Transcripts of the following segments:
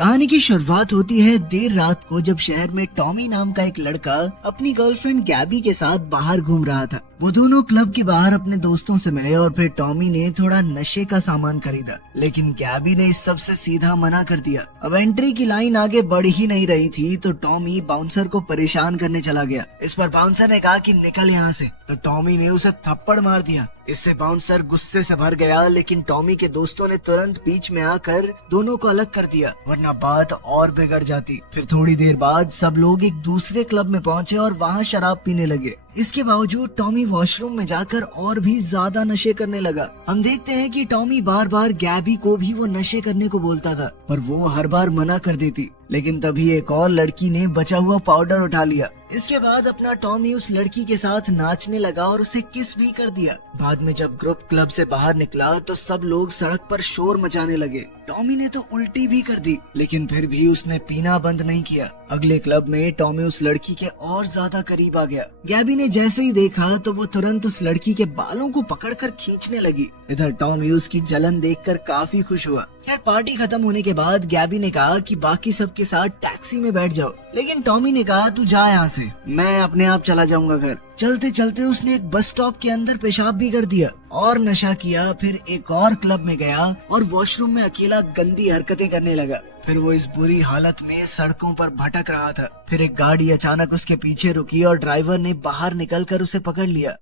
कहानी की शुरुआत होती है देर रात को, जब शहर में टॉमी नाम का एक लड़का अपनी गर्लफ्रेंड गैबी के साथ बाहर घूम रहा था। वो दोनों क्लब के बाहर अपने दोस्तों से मिले और फिर टॉमी ने थोड़ा नशे का सामान खरीदा, लेकिन गैबी ने इस सब से सीधा मना कर दिया। अब एंट्री की लाइन आगे बढ़ ही नहीं रही थी तो टॉमी बाउंसर को परेशान करने चला गया। इस पर बाउंसर ने कहा कि निकल यहाँ से, तो टॉमी ने उसे थप्पड़ मार दिया। इससे बाउंसर गुस्से से भर गया, लेकिन टॉमी के दोस्तों ने तुरंत बीच में आकर दोनों को अलग कर दिया, वरना बात और बिगड़ जाती। फिर थोड़ी देर बाद सब लोग एक दूसरे क्लब में पहुंचे और वहां शराब पीने लगे। इसके बावजूद टॉमी वॉशरूम में जाकर और भी ज्यादा नशे करने लगा। हम देखते हैं कि टॉमी बार बार गैबी को भी वो नशे करने को बोलता था, पर वो हर बार मना कर देती। लेकिन तभी एक और लड़की ने बचा हुआ पाउडर उठा लिया। इसके बाद अपना टॉमी उस लड़की के साथ नाचने लगा और उसे किस भी कर दिया। बाद में जब ग्रुप क्लब से बाहर निकला तो सब लोग सड़क पर शोर मचाने लगे। टॉमी ने तो उल्टी भी कर दी, लेकिन फिर भी उसने पीना बंद नहीं किया। अगले क्लब में टॉमी उस लड़की के और ज्यादा करीब आ गया। गैबी ने जैसे ही देखा तो वो तुरंत उस लड़की के बालों को पकड़कर खींचने लगी। इधर टॉमी उसकी जलन देखकर काफी खुश हुआ। खैर, पार्टी खत्म होने के बाद गैबी ने कहा कि बाकी सबके साथ टैक्सी में बैठ जाओ, लेकिन टॉमी ने कहा तू जा यहाँ से, मैं अपने आप चला जाऊंगा घर। चलते चलते उसने एक बस स्टॉप के अंदर पेशाब भी कर दिया और नशा किया। फिर एक और क्लब में गया और वॉशरूम में अकेला गंदी हरकतें करने लगा। फिर वो इस बुरी हालत में सड़कों पर भटक रहा था। फिर एक गाड़ी अचानक उसके पीछे रुकी और ड्राइवर ने बाहर निकलकर उसे पकड़ लिया।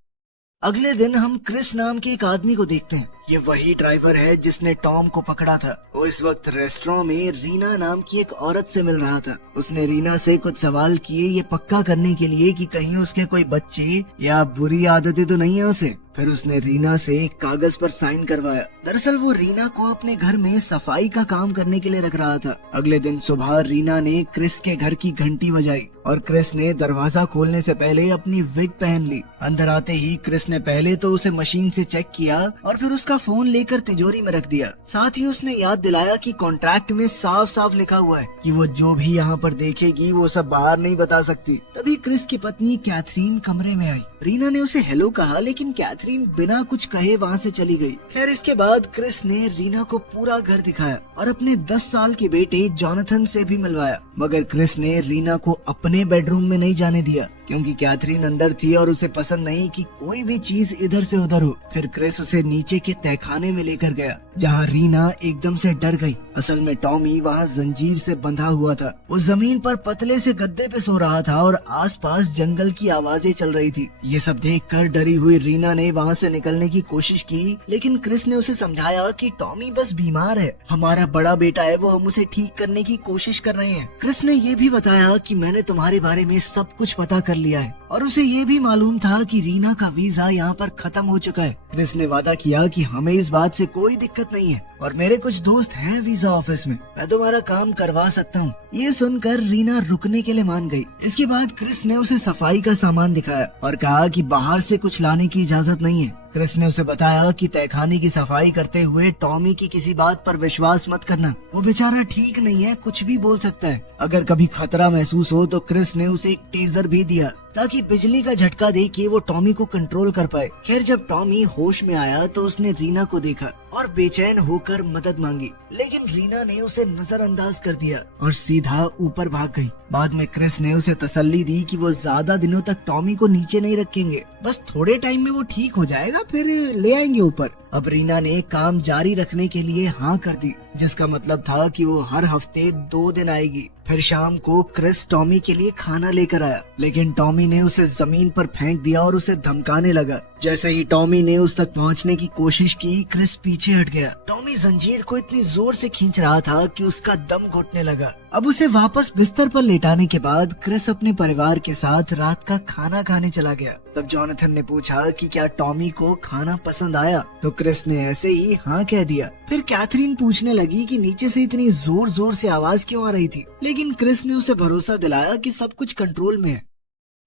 अगले दिन हम क्रिस नाम के एक आदमी को देखते हैं। ये वही ड्राइवर है जिसने टॉम को पकड़ा था। वो इस वक्त रेस्टोरेंट में रीना नाम की एक औरत से मिल रहा था। उसने रीना से कुछ सवाल किए, ये पक्का करने के लिए कि कहीं उसके कोई बच्चे या बुरी आदतें तो नहीं है उसे। फिर उसने रीना से एक कागज पर साइन करवाया। दरअसल वो रीना को अपने घर में सफाई का काम करने के लिए रख रहा था। अगले दिन सुबह रीना ने क्रिस के घर की घंटी बजाई और क्रिस ने दरवाजा खोलने से पहले अपनी विग पहन ली। अंदर आते ही क्रिस ने पहले तो उसे मशीन से चेक किया और फिर उसका फोन लेकर तिजोरी में रख दिया। साथ ही उसने याद दिलाया कि कॉन्ट्रैक्ट में साफ साफ लिखा हुआ है कि वो जो भी यहाँ पर देखेगी वो सब बाहर नहीं बता सकती। तभी क्रिस की पत्नी कैथरीन कमरे में आई। रीना ने उसे हेलो कहा, लेकिन कैथरीन बिना कुछ कहे वहाँ से चली गई। खैर, इसके बाद क्रिस ने रीना को पूरा घर दिखाया और अपने 10 साल के बेटे जॉनथन से भी मिलवाया। मगर क्रिस ने रीना को अपने बेडरूम में नहीं जाने दिया, क्योंकि कैथरीन अंदर थी और उसे पसंद नहीं कि कोई भी चीज इधर से उधर हो। फिर क्रिस उसे नीचे के तहखाने में लेकर गया, जहाँ रीना एकदम से डर गई। असल में टॉमी वहाँ जंजीर से बंधा हुआ था। वो जमीन पर पतले से गद्दे पे सो रहा था और आसपास जंगल की आवाजें चल रही थी। ये सब देखकर डरी हुई रीना ने वहाँ से निकलने की कोशिश की, लेकिन क्रिस ने उसे समझाया कि टॉमी बस बीमार है, हमारा बड़ा बेटा है, वो हम उसे ठीक करने की कोशिश कर रहे हैं। क्रिस ने ये भी बताया कि मैंने तुम्हारे बारे में सब कुछ पता कर लिया है और उसे ये भी मालूम था कि रीना का वीजा यहाँ पर खत्म हो चुका है। क्रिस ने वादा किया कि हमें इस बात से कोई दिक्कत नहीं है और मेरे कुछ दोस्त हैं वीजा ऑफिस में, मैं तुम्हारा काम करवा सकता हूँ। ये सुनकर रीना रुकने के लिए मान गई। इसके बाद क्रिस ने उसे सफाई का सामान दिखाया और कहा कि बाहर से कुछ लाने की इजाजत नहीं है। क्रिस ने उसे बताया कि तहखाने की सफाई करते हुए टॉमी की किसी बात पर विश्वास मत करना, वो बेचारा ठीक नहीं है, कुछ भी बोल सकता है। अगर कभी खतरा महसूस हो तो क्रिस ने उसे एक टेजर भी दिया ताकि बिजली का झटका देके वो टॉमी को कंट्रोल कर पाए। खैर, जब टॉमी होश में आया तो उसने रीना को देखा और बेचैन होकर मदद मांगी, लेकिन रीना ने उसे नजरअंदाज कर दिया और सीधा ऊपर भाग गई। बाद में क्रिस ने उसे तसल्ली दी कि वो ज्यादा दिनों तक टॉमी को नीचे नहीं रखेंगे, बस थोड़े टाइम में वो ठीक हो जाएगा, फिर ले आएंगे ऊपर। अब रीना ने काम जारी रखने के लिए हाँ कर दी, जिसका मतलब था कि वो हर हफ्ते 2 दिन आएगी। फिर शाम को क्रिस टॉमी के लिए खाना लेकर आया, लेकिन टॉमी ने उसे जमीन पर फेंक दिया और उसे धमकाने लगा। जैसे ही टॉमी ने उस तक पहुंचने की कोशिश की, क्रिस पीछे हट गया। टॉमी जंजीर को इतनी जोर से खींच रहा था कि उसका दम घुटने लगा। अब उसे वापस बिस्तर पर लेटाने के बाद क्रिस अपने परिवार के साथ रात का खाना खाने चला गया। तब जॉनथन ने पूछा कि क्या टॉमी को खाना पसंद आया, तो क्रिस ने ऐसे ही हाँ कह दिया। फिर कैथरीन पूछने लगी कि नीचे से इतनी जोर जोर से आवाज क्यों आ रही थी, लेकिन क्रिस ने उसे भरोसा दिलाया कि सब कुछ कंट्रोल में है।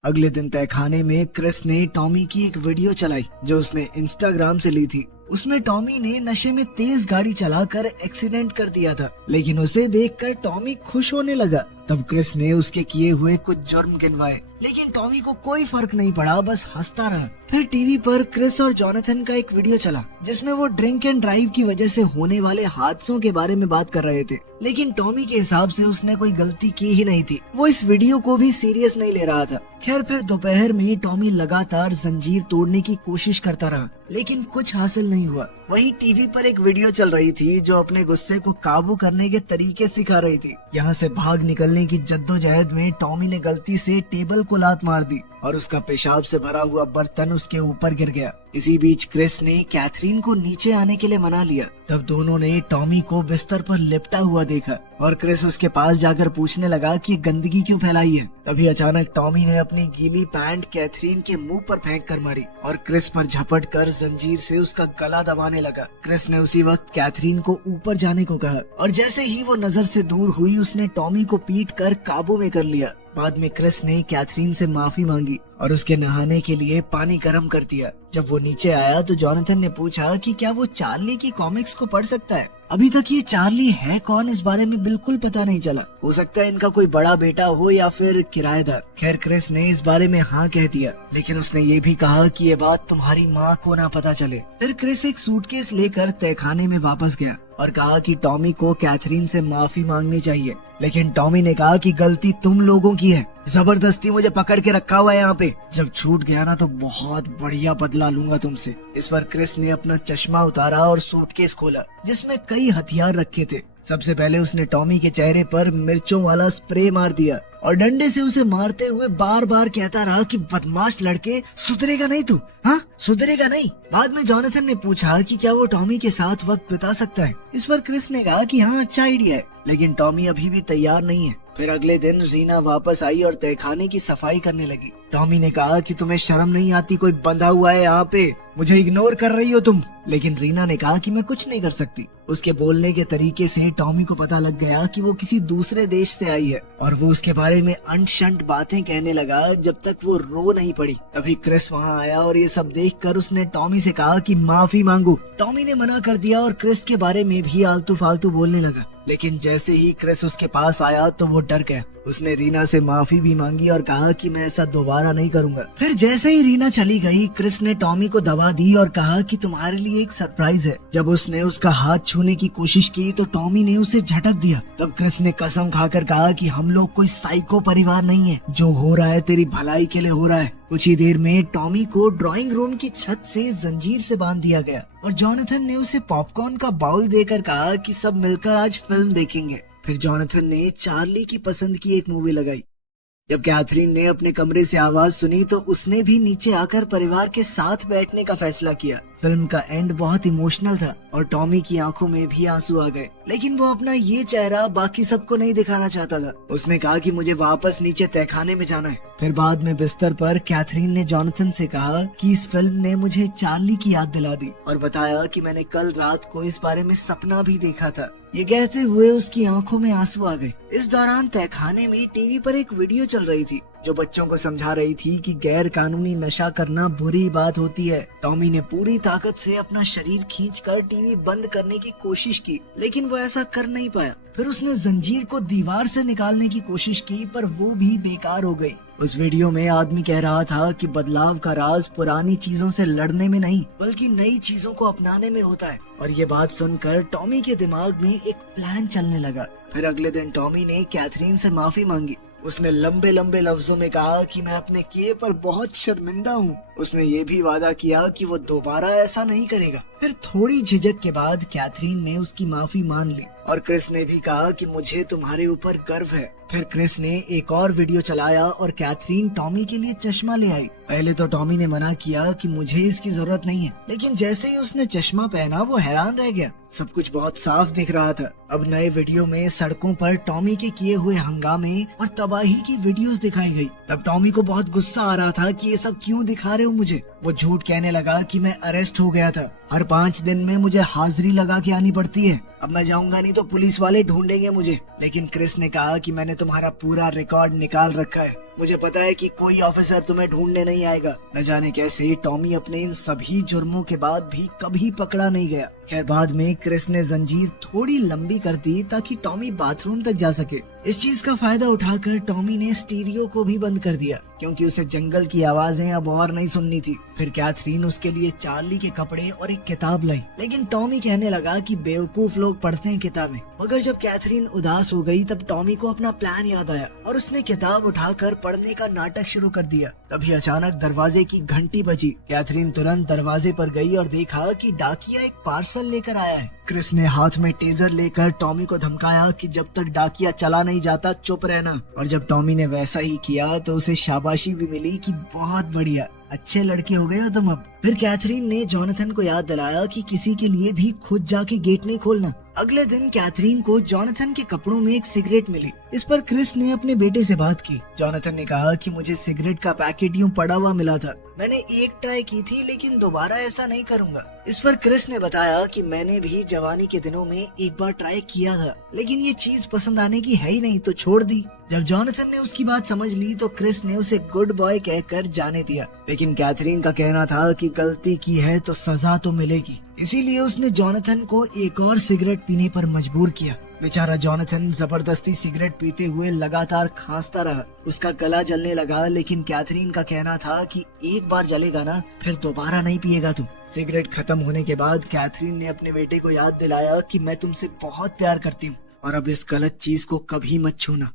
अगले दिन तहखाने में क्रिस ने टॉमी की एक वीडियो चलाई जो उसने इंस्टाग्राम से ली थी। उसमें टॉमी ने नशे में तेज गाड़ी चलाकर एक्सीडेंट कर दिया था, लेकिन उसे देखकर टॉमी खुश होने लगा। तब क्रिस ने उसके किए हुए कुछ जुर्म गिनवाए, लेकिन टॉमी को कोई फर्क नहीं पड़ा, बस हंसता रहा। फिर टीवी पर क्रिस और जॉनथन का एक वीडियो चला जिसमें वो ड्रिंक एंड ड्राइव की वजह से होने वाले हादसों के बारे में बात कर रहे थे, लेकिन टॉमी के हिसाब से उसने कोई गलती की ही नहीं थी। वो इस वीडियो को भी सीरियस नहीं ले रहा था। खैर फिर दोपहर में टॉमी लगातार जंजीर तोड़ने की कोशिश करता रहा, लेकिन कुछ हासिल नहीं हुआ। वहीं टीवी पर एक वीडियो चल रही थी जो अपने गुस्से को काबू करने के तरीके सिखा रही थी। यहाँ से भाग निकलने की जद्दोजहद में टॉमी ने गलती से टेबल को लात मार दी और उसका पेशाब से भरा हुआ बर्तन उसके ऊपर गिर गया। इसी बीच क्रिस ने कैथरीन को नीचे आने के लिए मना लिया। तब दोनों ने टॉमी को बिस्तर पर लिपटा हुआ देखा और क्रिस उसके पास जाकर पूछने लगा कि गंदगी क्यों फैलाई है। तभी अचानक टॉमी ने अपनी गीली पैंट कैथरीन के मुंह पर फेंक कर मारी और क्रिस पर झपट कर जंजीर से उसका गला दबाने लगा। क्रिस ने उसी वक्त कैथरीन को ऊपर जाने को कहा और जैसे ही वो नजर से दूर हुई उसने टॉमी को पीट कर काबू में कर लिया। बाद में क्रिस ने कैथरीन से माफी मांगी और उसके नहाने के लिए पानी गर्म कर दिया। जब वो नीचे आया तो जॉनथन ने पूछा कि क्या वो चार्ली की कॉमिक्स को पढ़ सकता है। अभी तक ये चार्ली है कौन इस बारे में बिल्कुल पता नहीं चला। हो सकता है इनका कोई बड़ा बेटा हो या फिर किराएदार। खैर क्रिस ने इस बारे में हाँ कह दिया, लेकिन उसने ये भी कहा कि ये बात तुम्हारी माँ को ना पता चले। फिर क्रिस एक सूटकेस लेकर तहखाने में वापस गया और कहा कि टॉमी को कैथरीन से माफी मांगनी चाहिए, लेकिन टॉमी ने कहा कि गलती तुम लोगों की है, जबरदस्ती मुझे पकड़ के रखा हुआ है यहाँ पे, जब छूट गया ना तो बहुत बढ़िया बदला लूंगा तुमसे। इस पर क्रिस ने अपना चश्मा उतारा और सूटकेस खोला जिसमें कई हथियार रखे थे। सबसे पहले उसने टॉमी के चेहरे पर मिर्चों वाला स्प्रे मार दिया और डंडे से उसे मारते हुए बार बार कहता रहा कि बदमाश लड़के, सुधरेगा नहीं तू, हाँ सुधरेगा नहीं। बाद में जॉनथन ने पूछा कि क्या वो टॉमी के साथ वक्त बिता सकता है। इस पर क्रिस ने कहा कि हाँ अच्छा आइडिया है, लेकिन टॉमी अभी भी तैयार नहीं है। फिर अगले दिन रीना वापस आई और तहखाने की सफाई करने लगी। टॉमी ने कहा कि तुम्हें शर्म नहीं आती, कोई बंधा हुआ है यहाँ पे, मुझे इग्नोर कर रही हो तुम। लेकिन रीना ने कहा कि मैं कुछ नहीं कर सकती। उसके बोलने के तरीके से टॉमी को पता लग गया कि वो किसी दूसरे देश से आई है और वो उसके बारे में अंट शंट बातें कहने लगा जब तक वो रो नहीं पड़ी। तभी क्रिस वहाँ आया और ये सब देखकर उसने टॉमी से कहा कि माफी मांगो। टॉमी ने मना कर दिया और क्रिस के बारे में भी आलतू फालतू बोलने लगा, लेकिन जैसे ही क्रिस उसके पास आया तो वो डर गया। उसने रीना से माफी भी मांगी और कहा कि मैं ऐसा दोबारा नहीं करूंगा। फिर जैसे ही रीना चली गई, क्रिस ने टॉमी को दबा दी और कहा कि तुम्हारे लिए एक सरप्राइज है। जब उसने उसका हाथ छूने की कोशिश की तो टॉमी ने उसे झटक दिया। तब क्रिस ने कसम खाकर कहा कि हम लोग कोई साइको परिवार नहीं है, जो हो रहा है तेरी भलाई के लिए हो रहा है। कुछ ही देर में टॉमी को ड्राइंग रूम की छत से जंजीर से बांध दिया गया और जॉनथन ने उसे पॉपकॉर्न का बाउल देकर कहा कि सब मिलकर आज फिल्म देखेंगे। फिर जॉनथन ने चार्ली की पसंद की एक मूवी लगाई। जब कैथरीन ने अपने कमरे से आवाज सुनी तो उसने भी नीचे आकर परिवार के साथ बैठने का फैसला किया। फिल्म का एंड बहुत इमोशनल था और टॉमी की आंखों में भी आंसू आ गए, लेकिन वो अपना ये चेहरा बाकी सबको नहीं दिखाना चाहता था। उसने कहा कि मुझे वापस नीचे तहखाने में जाना है। फिर बाद में बिस्तर पर कैथरीन ने जॉनथन से कहा कि इस फिल्म ने मुझे चार्ली की याद दिला दी और बताया कि मैंने कल रात को इस बारे में सपना भी देखा था। ये कहते हुए उसकी आंखों में आंसू आ गए। इस दौरान तहखाने में टीवी पर एक वीडियो चल रही थी जो बच्चों को समझा रही थी कि गैर कानूनी नशा करना बुरी बात होती है। टॉमी ने पूरी ताकत से अपना शरीर खींचकर टीवी बंद करने की कोशिश की, लेकिन वो ऐसा कर नहीं पाया। फिर उसने जंजीर को दीवार से निकालने की कोशिश की, पर वो भी बेकार हो गई। उस वीडियो में आदमी कह रहा था कि बदलाव का राज पुरानी चीजों से लड़ने में नहीं, बल्कि नई चीजों को अपनाने में होता है। और ये बात सुनकर टॉमी के दिमाग में एक प्लान चलने लगा। फिर अगले दिन टॉमी ने कैथरीन से माफी मांगी। उसने लंबे लंबे लफ्जों में कहा कि मैं अपने किए पर बहुत शर्मिंदा हूँ। उसने ये भी वादा किया कि वो दोबारा ऐसा नहीं करेगा। फिर थोड़ी झिझक के बाद कैथरीन ने उसकी माफी मान ली और क्रिस ने भी कहा कि मुझे तुम्हारे ऊपर गर्व है। फिर क्रिस ने एक और वीडियो चलाया और कैथरीन टॉमी के लिए चश्मा ले आई। पहले तो टॉमी ने मना किया कि मुझे इसकी जरूरत नहीं है, लेकिन जैसे ही उसने चश्मा पहना वो हैरान रह गया। सब कुछ बहुत साफ दिख रहा था। अब नए वीडियो में सड़कों पर टॉमी के किए हुए हंगामे और तबाही की वीडियोस दिखाई गई। तब टॉमी को बहुत गुस्सा आ रहा था कि ये सब क्यों दिखा रहे हो मुझे। वो झूठ कहने लगा कि मैं अरेस्ट हो गया था, हर 5 दिन में मुझे हाजिरी लगा के आनी पड़ती है, अब मैं जाऊंगा नहीं तो पुलिस वाले ढूंढेंगे मुझे। लेकिन क्रिस ने कहा कि मैंने तुम्हारा पूरा रिकॉर्ड निकाल रखा है, मुझे पता है कि कोई ऑफिसर तुम्हें ढूंढने नहीं आएगा। न जाने कैसे टॉमी अपने इन सभी जुर्मों के बाद भी कभी पकड़ा नहीं गया। खैर बाद में क्रिस ने जंजीर थोड़ी लंबी कर दी ताकि टॉमी बाथरूम तक जा सके। इस चीज का फायदा उठाकर टॉमी ने स्टीरियो को भी बंद कर दिया क्योंकि उसे जंगल की आवाजें अब और नहीं सुननी थी। फिर कैथरीन उसके लिए चार्ली के कपड़े और एक किताब लाई, लेकिन टॉमी कहने लगा कि बेवकूफ लोग पढ़ते हैं किताबें। मगर जब कैथरीन उदास हो गई तब टॉमी को अपना प्लान याद आया और उसने किताब उठाकर पढ़ने का नाटक शुरू कर दिया। तभी अचानक दरवाजे की घंटी बजी। कैथरीन तुरंत दरवाजे पर गई और देखा कि डाकिया एक पार्सल लेकर आया है। क्रिस ने हाथ में टेजर लेकर टॉमी को धमकाया कि जब तक डाकिया चला नहीं जाता चुप रहना, और जब टॉमी ने वैसा ही किया तो उसे शाबाशी भी मिली कि बहुत बढ़िया, अच्छे लड़के हो गए हो तुम अब। फिर कैथरीन ने जोनाथन को याद दिलाया कि किसी के लिए भी खुद जाके गेट नहीं खोलना। अगले दिन कैथरीन को जोनाथन के कपड़ों में एक सिगरेट मिली। इस पर क्रिस ने अपने बेटे से बात की। जोनाथन ने कहा कि मुझे सिगरेट का पैकेट यूं पड़ा हुआ मिला था, मैंने एक ट्राई की थी लेकिन दोबारा ऐसा नहीं करूंगा। इस पर क्रिस ने बताया कि मैंने भी जवानी के दिनों में एक बार ट्राई किया था, लेकिन ये चीज पसंद आने की है ही नहीं तो छोड़ दी। जब जोनाथन ने उसकी बात समझ ली तो क्रिस ने उसे गुड बॉय कहकर जाने दिया, लेकिन कैथरीन का कहना था कि गलती की है तो सजा तो मिलेगी। इसीलिए उसने जोनाथन को एक और सिगरेट पीने पर मजबूर किया। बेचारा जोनाथन जबरदस्ती सिगरेट पीते हुए लगातार खांसता रहा। उसका गला जलने लगा, लेकिन कैथरीन का कहना था कि एक बार जलेगा ना फिर दोबारा नहीं पिएगा तू। सिगरेट खत्म होने के बाद कैथरीन ने अपने बेटे को याद दिलाया कि मैं तुमसे बहुत प्यार करती हूँ और अब इस गलत चीज को कभी मत छूना।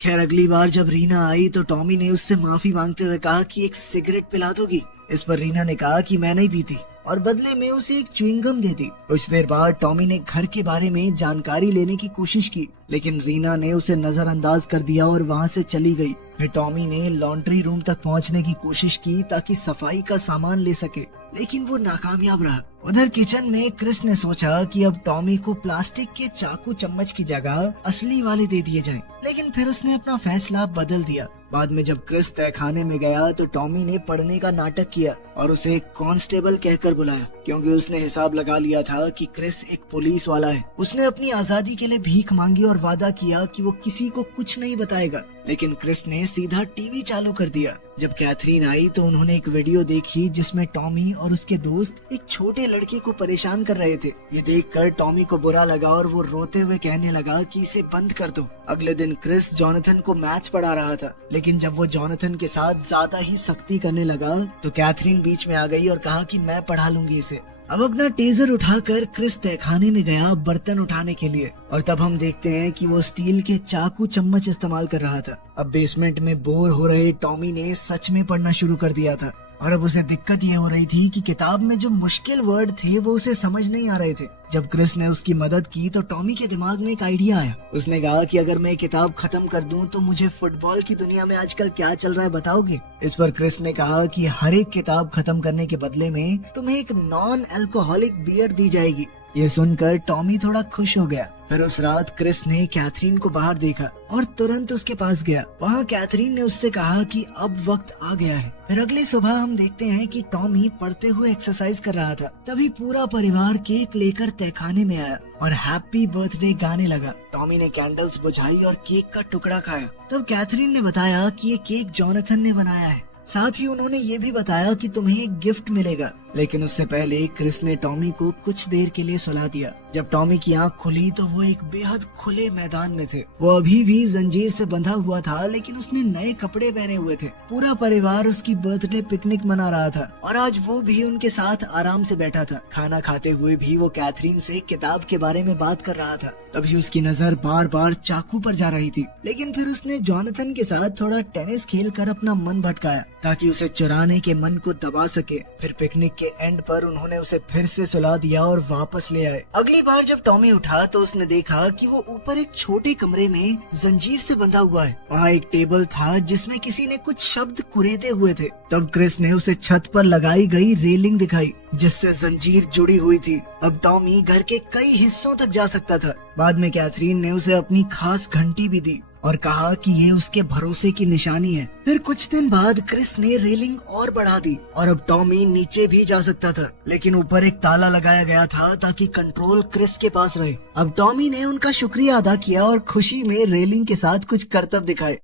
खैर अगली बार जब रीना आई तो टॉमी ने उससे माफी मांगते हुए कहा कि एक सिगरेट पिला दोगी। इस पर रीना ने कहा कि मैं नहीं पीती और बदले में उसे एक च्युइंगम दे दी। कुछ देर बाद टॉमी ने घर के बारे में जानकारी लेने की कोशिश की, लेकिन रीना ने उसे नजरअंदाज कर दिया और वहाँ से चली गई। फिर टॉमी ने लॉन्ड्री रूम तक पहुँचने की कोशिश की ताकि सफाई का सामान ले सके, लेकिन वो नाकामयाब रहा। उधर किचन में क्रिस ने सोचा कि अब टॉमी को प्लास्टिक के चाकू चम्मच की जगह असली वाले दे दिए जाएं, लेकिन फिर उसने अपना फैसला बदल दिया। बाद में जब क्रिस तहखाने में गया तो टॉमी ने पढ़ने का नाटक किया और उसे कांस्टेबल कहकर बुलाया, क्योंकि उसने हिसाब लगा लिया था कि क्रिस एक पुलिस वाला है। उसने अपनी आजादी के लिए भीख मांगी और वादा किया कि वो किसी को कुछ नहीं बताएगा, लेकिन क्रिस ने सीधा टीवी चालू कर दिया। जब कैथरीन आई तो उन्होंने एक वीडियो देखी जिसमें टॉमी और उसके दोस्त एक छोटे लड़के को परेशान कर रहे थे। ये देखकर टॉमी को बुरा लगा और वो रोते हुए कहने लगा कि इसे बंद कर दो। अगले दिन क्रिस जोनाथन को मैथ्स पढ़ा रहा था, लेकिन जब वो जोनाथन के साथ ज्यादा ही सख्ती करने लगा तो कैथरीन बीच में आ गई और कहा कि मैं पढ़ा लूंगी इसे। अब अपना टेजर उठाकर क्रिस तहखाने में गया बर्तन उठाने के लिए, और तब हम देखते हैं कि वो स्टील के चाकू चम्मच इस्तेमाल कर रहा था। अब बेसमेंट में बोर हो रहे टॉमी ने सच में पढ़ना शुरू कर दिया था, और अब उसे दिक्कत ये हो रही थी कि किताब में जो मुश्किल वर्ड थे वो उसे समझ नहीं आ रहे थे। जब क्रिस ने उसकी मदद की तो टॉमी के दिमाग में एक आइडिया आया। उसने कहा कि अगर मैं किताब खत्म कर दूं तो मुझे फुटबॉल की दुनिया में आजकल क्या चल रहा है बताओगे? इस पर क्रिस ने कहा कि हर एक किताब खत्म करने के बदले में तुम्हें एक नॉन अल्कोहलिक बियर दी जाएगी। ये सुनकर टॉमी थोड़ा खुश हो गया। फिर उस रात क्रिस ने कैथरीन को बाहर देखा और तुरंत उसके पास गया। वहाँ कैथरीन ने उससे कहा कि अब वक्त आ गया है। फिर अगली सुबह हम देखते हैं कि टॉमी पढ़ते हुए एक्सरसाइज कर रहा था। तभी पूरा परिवार केक लेकर तहखाने में आया और हैप्पी बर्थडे गाने लगा। टॉमी ने कैंडल्स बुझाई और केक का टुकड़ा खाया। तब कैथरीन ने बताया कि ये केक जोनाथन ने बनाया है। साथ ही उन्होंने ये भी बताया कि तुम्हें एक गिफ्ट मिलेगा, लेकिन उससे पहले क्रिस ने टॉमी को कुछ देर के लिए सुला दिया। जब टॉमी की आंख खुली तो वो एक बेहद खुले मैदान में थे। वो अभी भी जंजीर से बंधा हुआ था, लेकिन उसने नए कपड़े पहने हुए थे। पूरा परिवार उसकी बर्थडे पिकनिक मना रहा था और आज वो भी उनके साथ आराम से बैठा था। खाना खाते हुए भी वो कैथरीन से किताब के बारे में बात कर रहा था। तभी उसकी नजर बार बार चाकू पर जा रही थी, लेकिन फिर उसने जोनाथन के साथ थोड़ा टेनिस खेलकर अपना मन भटकाया ताकि उसे चुराने के मन को दबा सके। फिर पिकनिक के एंड पर उन्होंने उसे फिर से सुला दिया और वापस ले आए। अगली बार जब टॉमी उठा तो उसने देखा कि वो ऊपर एक छोटे कमरे में जंजीर से बंधा हुआ है। वहाँ एक टेबल था जिसमें किसी ने कुछ शब्द कुरेदे हुए थे। तब क्रिस ने उसे छत पर लगाई गई रेलिंग दिखाई जिससे जंजीर जुड़ी हुई थी। अब टॉमी घर के कई हिस्सों तक जा सकता था। बाद में कैथरीन ने उसे अपनी खास घंटी भी दी और कहा कि ये उसके भरोसे की निशानी है। फिर कुछ दिन बाद क्रिस ने रेलिंग और बढ़ा दी और अब टॉमी नीचे भी जा सकता था, लेकिन ऊपर एक ताला लगाया गया था ताकि कंट्रोल क्रिस के पास रहे। अब टॉमी ने उनका शुक्रिया अदा किया और खुशी में रेलिंग के साथ कुछ करतब दिखाए।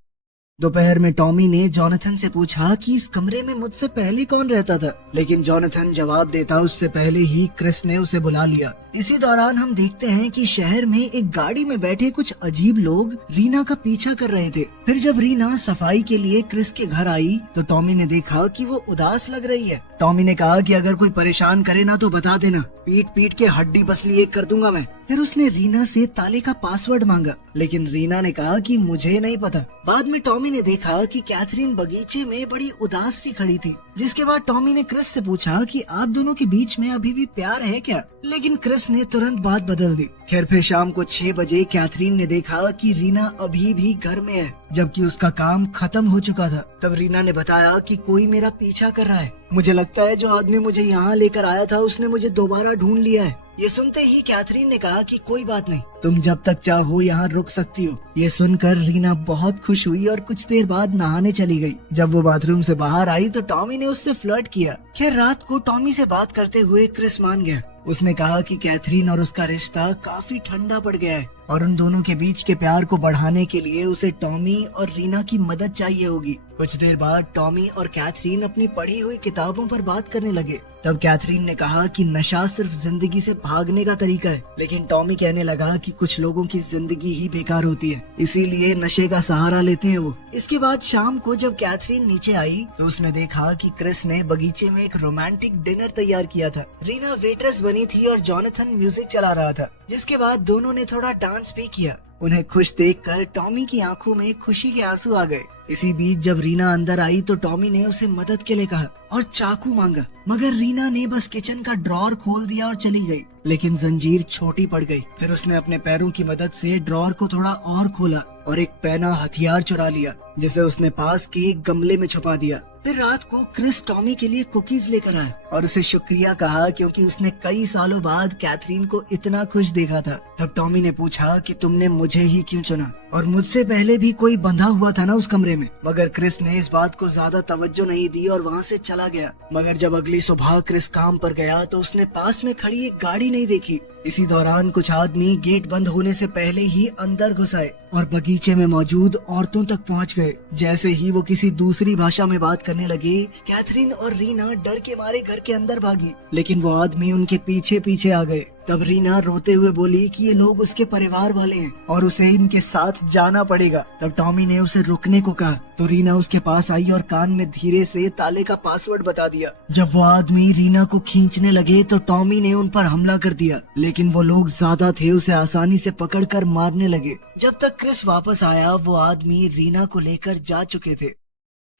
दोपहर में टॉमी ने जॉनथन से पूछा कि इस कमरे में मुझसे पहले कौन रहता था, लेकिन जॉनथन जवाब देता उससे पहले ही क्रिस ने उसे बुला लिया। इसी दौरान हम देखते हैं कि शहर में एक गाड़ी में बैठे कुछ अजीब लोग रीना का पीछा कर रहे थे। फिर जब रीना सफाई के लिए क्रिस के घर आई तो टॉमी ने देखा कि वो उदास लग रही है। टॉमी ने कहा कि अगर कोई परेशान करे ना तो बता देना, पीट पीट के हड्डी पसली एक कर दूंगा मैं। फिर उसने रीना से ताले का पासवर्ड मांगा, लेकिन रीना ने कहा कि मुझे नहीं पता। बाद में टॉमी ने देखा कि कैथरीन बगीचे में बड़ी उदास सी खड़ी थी, जिसके बाद टॉमी ने क्रिस से पूछा कि आप दोनों के बीच में अभी भी प्यार है क्या, लेकिन क्रिस ने तुरंत बात बदल दी। खैर फिर शाम को 6 बजे कैथरीन ने देखा कि रीना अभी भी घर में है, जबकि उसका काम खत्म हो चुका था। तब रीना ने बताया कि कोई मेरा पीछा कर रहा है, मुझे लगता है जो आदमी मुझे यहाँ लेकर आया था उसने मुझे दोबारा ढूंढ लिया है। ये सुनते ही कैथरीन ने कहा कि कोई बात नहीं, तुम जब तक चाहो यहाँ रुक सकती हो। ये सुनकर रीना बहुत खुश हुई और कुछ देर बाद नहाने चली गई। जब वो बाथरूम से बाहर आई तो टॉमी ने उससे फ्लर्ट किया। खैर रात को टॉमी से बात करते हुए क्रिस मान गया। उसने कहा कि कैथरीन और उसका रिश्ता काफी ठंडा पड़ गया है और उन दोनों के बीच के प्यार को बढ़ाने के लिए उसे टॉमी और रीना की मदद चाहिए होगी। कुछ देर बाद टॉमी और कैथरीन अपनी पढ़ी हुई किताबों पर बात करने लगे। तब कैथरीन ने कहा कि नशा सिर्फ जिंदगी से भागने का तरीका है, लेकिन टॉमी कहने लगा कि कुछ लोगों की जिंदगी ही बेकार होती है, इसीलिए नशे का सहारा लेते हैं वो। इसके बाद शाम को जब कैथरीन नीचे आई तो उसने देखा कि क्रिस ने बगीचे में एक रोमांटिक डिनर तैयार किया था। रीना वेट्रेस बनी थी और जॉनथन म्यूजिक चला रहा था, जिसके बाद दोनों ने थोड़ा डांस भी किया। उन्हें खुश देखकर टॉमी की आंखों में खुशी के आंसू आ गए। इसी बीच जब रीना अंदर आई तो टॉमी ने उसे मदद के लिए कहा और चाकू मांगा, मगर रीना ने बस किचन का ड्रॉर खोल दिया और चली गई, लेकिन जंजीर छोटी पड़ गई। फिर उसने अपने पैरों की मदद से ड्रॉर को थोड़ा और खोला और एक पैना हथियार चुरा लिया, जिसे उसने पास के एक गमले में छुपा दिया। फिर रात को क्रिस टॉमी के लिए कुकीज लेकर आया और उसे शुक्रिया कहा क्योंकि उसने कई सालों बाद कैथरीन को इतना खुश देखा था। तब टॉमी ने पूछा कि तुमने मुझे ही क्यों चुना, और मुझसे पहले भी कोई बंधा हुआ था ना उस कमरे में। मगर क्रिस ने इस बात को ज्यादा तवज्जो नहीं दी और वहाँ से चला गया। मगर जब अगली सुबह क्रिस काम पर गया तो उसने पास में खड़ी एक गाड़ी नहीं देखी। इसी दौरान कुछ आदमी गेट बंद होने से पहले ही अंदर घुस आए और बगीचे में मौजूद औरतों तक पहुंच गए। जैसे ही वो किसी दूसरी भाषा में बात करने लगे, कैथरीन और रीना डर के मारे घर के अंदर भागी, लेकिन वो आदमी उनके पीछे पीछे आ गए। तब रीना रोते हुए बोली कि ये लोग उसके परिवार वाले हैं और उसे इनके साथ जाना पड़ेगा। तब टॉमी ने उसे रुकने को कहा तो रीना उसके पास आई और कान में धीरे से ताले का पासवर्ड बता दिया। जब वो आदमी रीना को खींचने लगे तो टॉमी ने उन पर हमला कर दिया, लेकिन वो लोग ज्यादा थे, उसे आसानी से पकड़कर मारने लगे। जब तक क्रिस वापस आया वो आदमी रीना को लेकर जा चुके थे।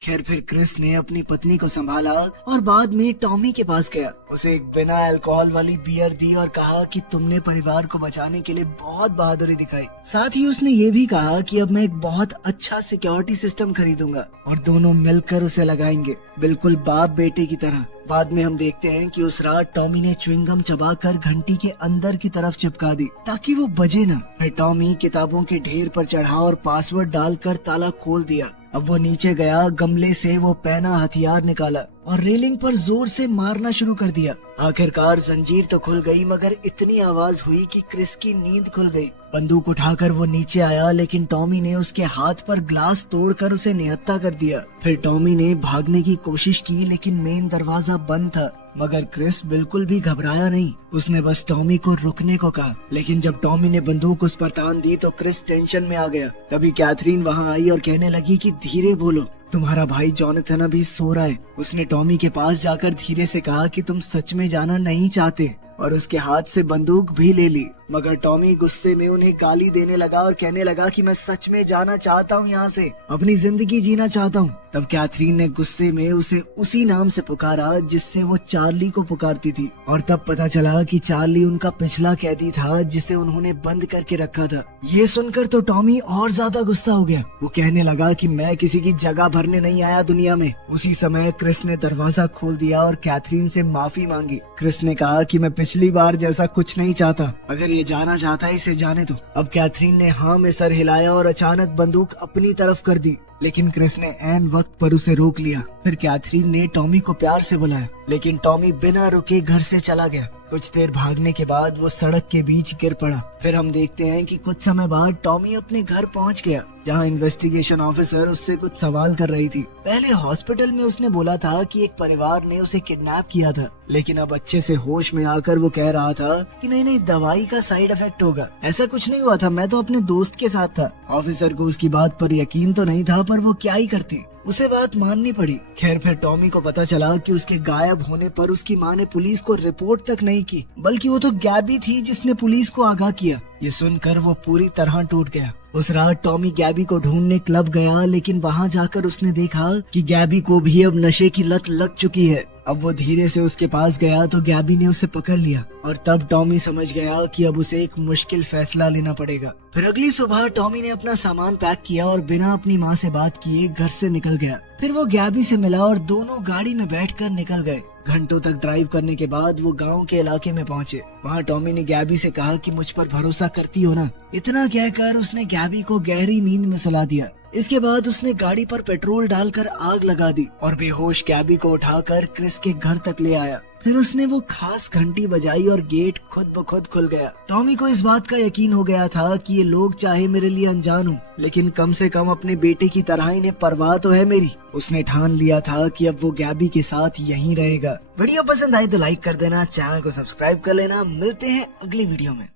खैर फिर क्रिस ने अपनी पत्नी को संभाला और बाद में टॉमी के पास गया, उसे एक बिना अल्कोहल वाली बियर दी और कहा कि तुमने परिवार को बचाने के लिए बहुत बहादुरी दिखाई। साथ ही उसने ये भी कहा कि अब मैं एक बहुत अच्छा सिक्योरिटी सिस्टम खरीदूंगा और दोनों मिलकर उसे लगाएंगे, बिल्कुल बाप बेटे की तरह। बाद में हम देखते हैं कि उस रात टॉमी ने च्युइंगम चबाकर घंटी के अंदर की तरफ चिपका दी ताकि वो बजे न। फिर टॉमी किताबों के ढेर पर चढ़ा और पासवर्ड डालकर ताला खोल दिया। अब वो नीचे गया, गमले से वो पैना हथियार निकाला और रेलिंग पर जोर से मारना शुरू कर दिया। आखिरकार जंजीर तो खुल गई, मगर इतनी आवाज हुई कि क्रिस की नींद खुल गई। बंदूक उठाकर वो नीचे आया, लेकिन टॉमी ने उसके हाथ पर ग्लास तोड़कर उसे निहत्था कर दिया। फिर टॉमी ने भागने की कोशिश की, लेकिन मेन दरवाजा बंद था। मगर क्रिस बिल्कुल भी घबराया नहीं, उसने बस टॉमी को रुकने को कहा। लेकिन जब टॉमी ने बंदूक उस पर तान दी तो क्रिस टेंशन में आ गया। तभी कैथरीन वहाँ आई और कहने लगी कि धीरे बोलो, तुम्हारा भाई जॉनथन अभी सो रहा है। उसने टॉमी के पास जाकर धीरे से कहा कि तुम सच में जाना नहीं चाहते, और उसके हाथ से बंदूक भी ले ली। मगर टॉमी गुस्से में उन्हें गाली देने लगा और कहने लगा कि मैं सच में जाना चाहता हूँ यहाँ से, अपनी जिंदगी जीना चाहता हूँ। तब कैथरीन ने गुस्से में उसे उसी नाम से पुकारा जिससे वो चार्ली को पुकारती थी, और तब पता चला कि चार्ली उनका पिछला कैदी था जिसे उन्होंने बंद करके रखा था। ये सुनकर तो टॉमी और ज्यादा गुस्सा हो गया। वो कहने लगा कि मैं किसी की जगह भरने नहीं आया दुनिया में। उसी समय क्रिस ने दरवाजा खोल दिया और कैथरीन से माफी मांगी। क्रिस ने कहा कि मैं पिछली बार जैसा कुछ नहीं चाहता, अगर ये जाना चाहता है इसे जाने दो। अब कैथरीन ने हाँ में सर हिलाया और अचानक बंदूक अपनी तरफ कर दी, लेकिन क्रिस ने ऐन वक्त पर उसे रोक लिया। फिर कैथरीन ने टॉमी को प्यार से बुलाया, लेकिन टॉमी बिना रुके घर से चला गया। कुछ देर भागने के बाद वो सड़क के बीच गिर पड़ा। फिर हम देखते हैं कि कुछ समय बाद टॉमी अपने घर पहुंच गया, जहां इन्वेस्टिगेशन ऑफिसर उससे कुछ सवाल कर रही थी। पहले हॉस्पिटल में उसने बोला था कि एक परिवार ने उसे किडनैप किया था, लेकिन अब अच्छे से होश में आकर वो कह रहा था कि नहीं, दवाई का साइड इफेक्ट होगा, ऐसा कुछ नहीं हुआ था, मैं तो अपने दोस्त के साथ था। ऑफिसर को उसकी बात पर यकीन तो नहीं था, पर वो क्या ही करती, उसे बात माननी पड़ी। खैर फिर टॉमी को पता चला कि उसके गायब होने पर उसकी माँ ने पुलिस को रिपोर्ट तक नहीं की, बल्कि वो तो गैबी थी जिसने पुलिस को आगाह किया। ये सुनकर वो पूरी तरह टूट गया। उस रात टॉमी गैबी को ढूंढने क्लब गया, लेकिन वहाँ जाकर उसने देखा कि गैबी को भी अब नशे की लत लग चुकी है। अब वो धीरे से उसके पास गया तो गैबी ने उसे पकड़ लिया, और तब टॉमी समझ गया कि अब उसे एक मुश्किल फैसला लेना पड़ेगा। फिर अगली सुबह टॉमी ने अपना सामान पैक किया और बिना अपनी माँ से बात किए घर से निकल गया। फिर वो गैबी से मिला और दोनों गाड़ी में बैठकर निकल गए। घंटों तक ड्राइव करने के बाद वो गांव के इलाके में पहुंचे। वहाँ टॉमी ने गैबी से कहा कि मुझ पर भरोसा करती हो ना। इतना कहकर उसने गैबी को गहरी नींद में सुला दिया। इसके बाद उसने गाड़ी पर पेट्रोल डालकर आग लगा दी और बेहोश गैबी को उठाकर क्रिस के घर तक ले आया। फिर उसने वो खास घंटी बजाई और गेट खुद ब खुद खुल गया। टॉमी को इस बात का यकीन हो गया था कि ये लोग चाहे मेरे लिए अनजान हो, लेकिन कम से कम अपने बेटे की तरह इन्हें परवाह तो है मेरी। उसने ठान लिया था कि अब वो गैबी के साथ यहीं रहेगा। वीडियो पसंद आई तो लाइक कर देना, चैनल को सब्सक्राइब कर लेना। मिलते हैं अगली वीडियो में।